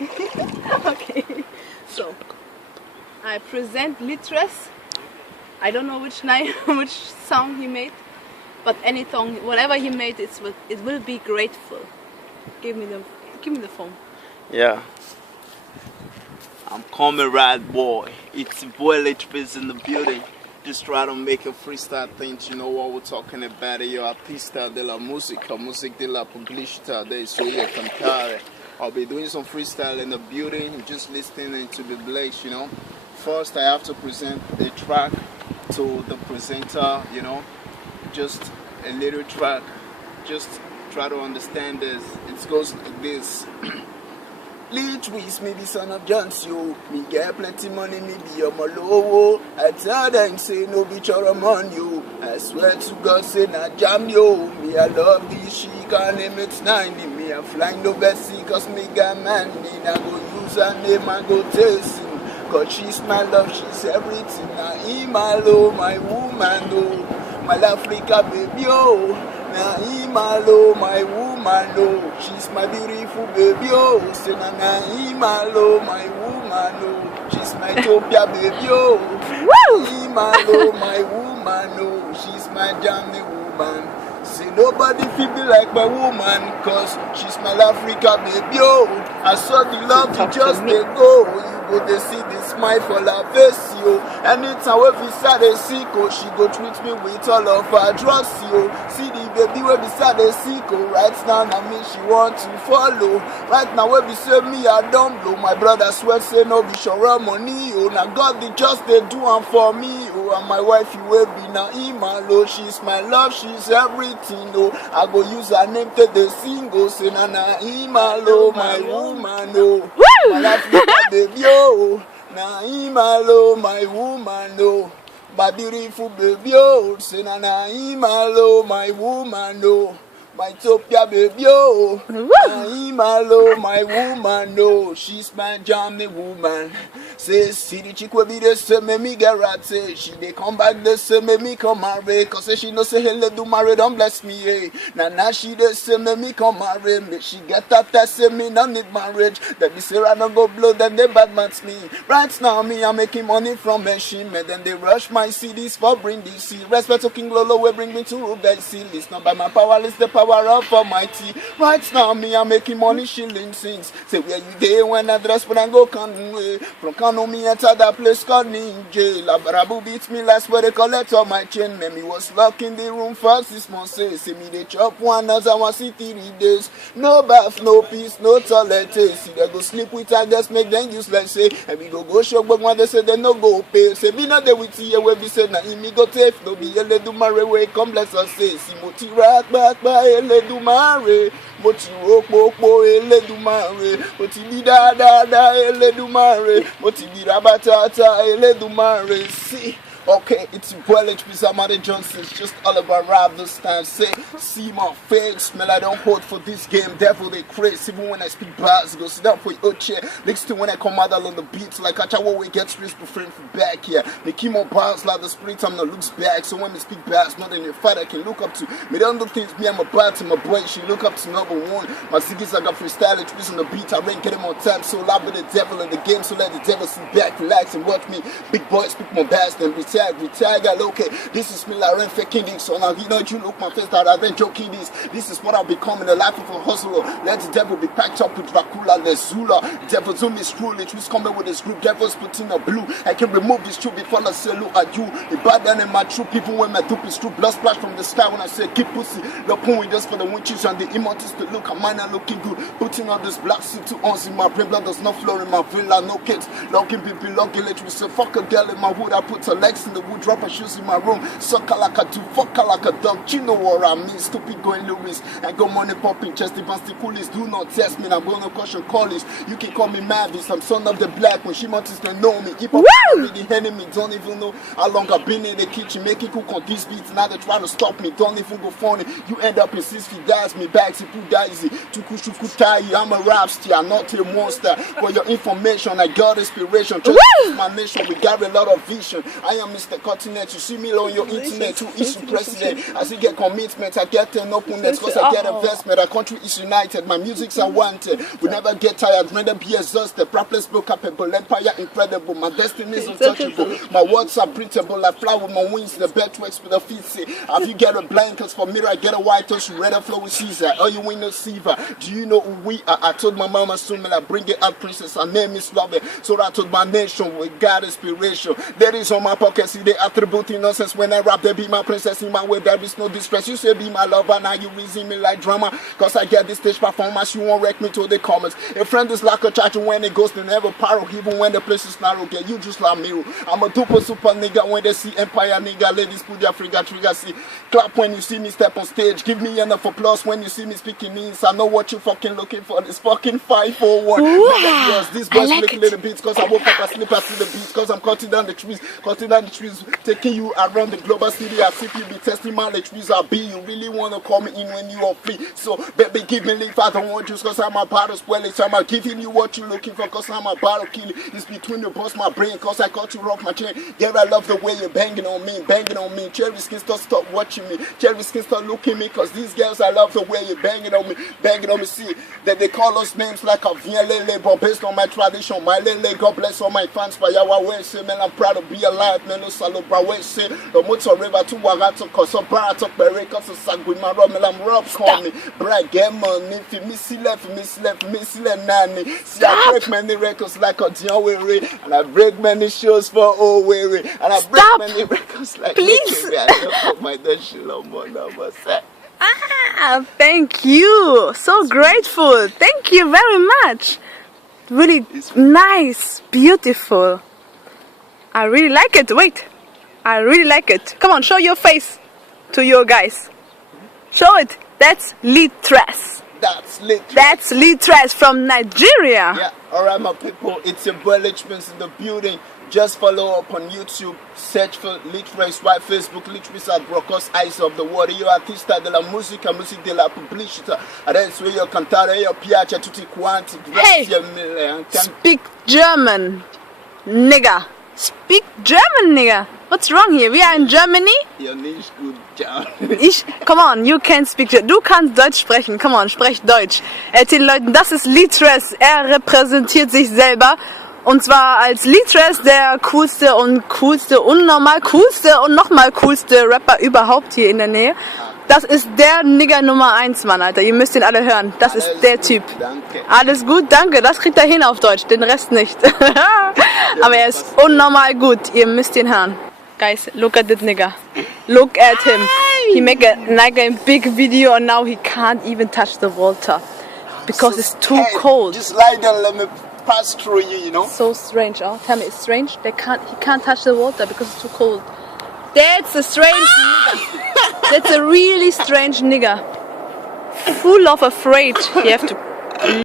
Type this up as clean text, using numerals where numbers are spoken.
Okay, so I present Litres. I don't know which night, which song he made, but any song, whatever he made, it will be grateful. Give me the phone. Yeah. I'm coming right, boy. It's boy Litres in the building. Just try to make a freestyle thing. You know what we're talking about? Io artista della musica, music della pubblicità, dei suoi cantare. I'll be doing some freestyle in the building, just listening to the blades, you know. First, I have to present a track to the presenter, you know. Just a little track. Just try to understand this. It goes like this. Litres, me the son of Johnsio. Me get plenty money, me be a malowo. I tell them say no bitch or I'm on you. I swear to God say na jam yo. Me I love this she can name it 90. Me I flying no Bessie cause me got man. Me I go use her name and go taste him. Cause she's my love, she's everything. Na Imalo, my woman oh. My Africa baby oh. Na Imalo, my woman, oh, she's my beautiful baby, oh. Say na Imalo, my woman, oh, she's my Ethiopia baby, oh. Imalo, my woman, oh, she's my Germany woman. Say nobody feel me like my woman, cause she's my Africa baby, oh. I saw the love you just they go. Go they see the smile for her face, yo. Anytime we beside the sick, oh, she go treat me with all of her drugs, yo. See the baby we beside the sick, oh. Right now, I mean she want to follow. Right now, we be say me I don't blow. My brother sweat say no be sure money, oh. Now God the just they do am for me, oh. And my wife you will be na Imalo. She's my love, she's everything, oh. I go use her name to the single, say na Imalo, my woman, oh. My Africa baby, oh, na Imalo, my woman, oh, my beautiful baby, oh, say na Imalo, my woman, oh, my Ethiopia baby, oh, na Imalo, my woman, oh, she's my Germany woman. Say, see the chick will be the same, make me get right, say, she they come back the same, make me come marry, cause say she know say, hey, do marry, don't bless me, eh. Now she the same, make me come marry, make she get up that say me, no need marriage, that be say I don't go blow, then they bad mans me. Right now, me, I'm making money from machine, and then they rush my CDs for bring DC. Respect to King Lolo, we bring me to Ruben C. It's not by my power, it's the power of Almighty. Right now, me, I'm making money, shilling sings. Say, where you there when I dress, when I go Conway, from Kano, me enter that place called Ninja. Labarabu beats me last where they collect all my chain. Me was locked in the room for 6 months. See me they chop one as I was 3 days. No bath, no peace, no toilet. See they go sleep with her, just make them useless. Say, and we go show but when they say they no go pay. Say, be not there with you where we say, na imi go tape. No be ele do marry way, come bless us say. See moti rat back by ele do marry. Moti ropo ele do marry. Moti di da ele do marry. Moti di rabatata ele do marry. See. Okay, it's your boy Litres, Amade Johnson. It's just all about rap this time. Say, see my face, smell I don't hold for this game. Devil they crazy. Even when I speak bars, go sit down for your chair. Next to when I come out on the beats, like catch what we get straight frame from back here. They keep on bars like the spirit time that looks back. So when they speak bars, not in your father can look up to. Me don't do things, me I'm a bad to my boy. She look up to number one. My ziggies I got freestyle Litres on the beat. I rank get him on time. So loud with the devil in the game. So let the devil sit back, relax and watch me. Big boy speak my bass, then retire, okay. This is me like faking this. So now you know you look my face that I've been joking this. This is what I'll become in the life of a hustler. Let the devil be packed up with Dracula, Lezula. Devil do me screw, Litres coming with his group. Devil's putting a blue. I can remove this truth before I say look at you. The bad than in my true people when my dope is true. Blood splash from the sky when I say keep pussy. The point just for the witches and the immortals to look. I'm not looking good. Putting on this black suit to ons in my brain. Blood does not flow in my villa. No kids. Locking people, locking Litres. So fuck a girl in my wood. I put her legs in the wood. Drop her shoes in my room. Suck her like a two. Fuck her like a dog. You know what I mean. Stupid going Lewis. I got money popping. Chesty Basti coolies. Do not test me. I'm going to caution college. You can call me Mavis. I'm son of the black. When she wants to know me. Hip hop be the enemy. Don't even know how long I've been in the kitchen. Making cook on these beats. Now they try to stop me. Don't even go funny. You end up in 6 feet. Dies me back. Sipu Daisy. Tukushukutai. I'm a rap star. I'm not a monster. For your information, I got inspiration. Just my nation. We got a lot of vision. I am Mr. Continent. You see me on your internet to issue president. As you get commitment, I get an openness because I get investment. Our country is united. My music's are wanted. We never get tired, rather be exhausted. Properly spoke capable, empire incredible. My destiny is untouchable. My words are breathable. I fly with my wings. The bed works with the feet. Say, have you get a blankets for me? I get a white toast. You rather flow with Caesar. Oh, you ain't no Siva. Do you know who we are? I told my mama soon, I bring it up, princess. Her name is Love. So I told my nation with God inspiration. There is on my pocket, see they attributing nonsense. When I rap, they be my princess in my way. There is no distress. You say be my lover, now you reason me like drama. Cause I get this stage performance, you won't wreck me to the comments. A friend is like a charge when it goes to never paro. Even when the place is narrow, get you just like me. I'm a duper super nigga when they see empire nigga. Ladies put their trigger see. Clap when you see me step on stage. Give me enough applause when you see me speaking means. I know what you fucking looking for. It's fucking 541. Wow. This boys like make little beats cause I woke up, I sleep, I see the beats cause I'm cutting down the trees, taking you around the global city as if you be testing my the trees I be. You really wanna call me in when you are free. So baby give me leave, I don't want you cause I'm about to spoil it. I'm giving you what you looking for cause I'm about to kill it. It's between your boss, my brain cause I got you off my chain. Yeah, I love the way you're banging on me. Cherry skin stop watching me. Cherry skin start looking me cause these girls I love the way you're banging on me. See that they call us names like a Vielle, but based on my tradition, my lele, God bless all my fans for Yawa Wese, man, I'm proud to be alive, man, no salo Brawese, the motor river to Wagato, Koso Barato, Bereka, so Sagui, my Romelam Rob, call me, brag, get money, if you miss left, nanny. See, I break many records like a Diawere, and I break many shows for Owerri, and I break many records like Please. I my number set. Thank you. So grateful. Thank you very much. Really nice, beautiful. I really like it. Wait, I really like it. Come on, show your face to your guys. Show it. That's Litres. That's Litres. That's Litres from Nigeria. Yeah, alright my people, it's your boy Litres in the building. Just follow up on YouTube, search for Litres, right? Facebook, Litres at Brocos Eyes of the World. Io artista della musica della pubblicità. Adesso io cantare, io piace tutti quanti. Grazie mille. Speak German, nigga. Speak German, nigga. What's wrong here? We are in Germany. Ja, nicht gut, ja. Come on, you can speak German. Du kannst Deutsch sprechen. Come on, sprech Deutsch. Erzähl den Leuten, das ist Litres. Er repräsentiert sich selber. Und zwar als Litres der coolste und nochmal coolste Rapper überhaupt hier in der Nähe. Das ist der Nigger Nummer 1, Mann, Alter. Ihr müsst ihn alle hören. Das ist der Typ. Danke. Alles gut, danke. Das kriegt er hin auf Deutsch, den Rest nicht. Aber er ist unnormal gut. Ihr müsst ihn hören. Guys, look at that nigga. Look at him. He make a big video and now he can't even touch the water. Because it's too cold. Just lie down, let me pass through you, you know? So strange, oh. Tell me, it's strange? He can't touch the water because it's too cold. That's a strange nigga. That's a really strange nigga. Full of afraid. You have to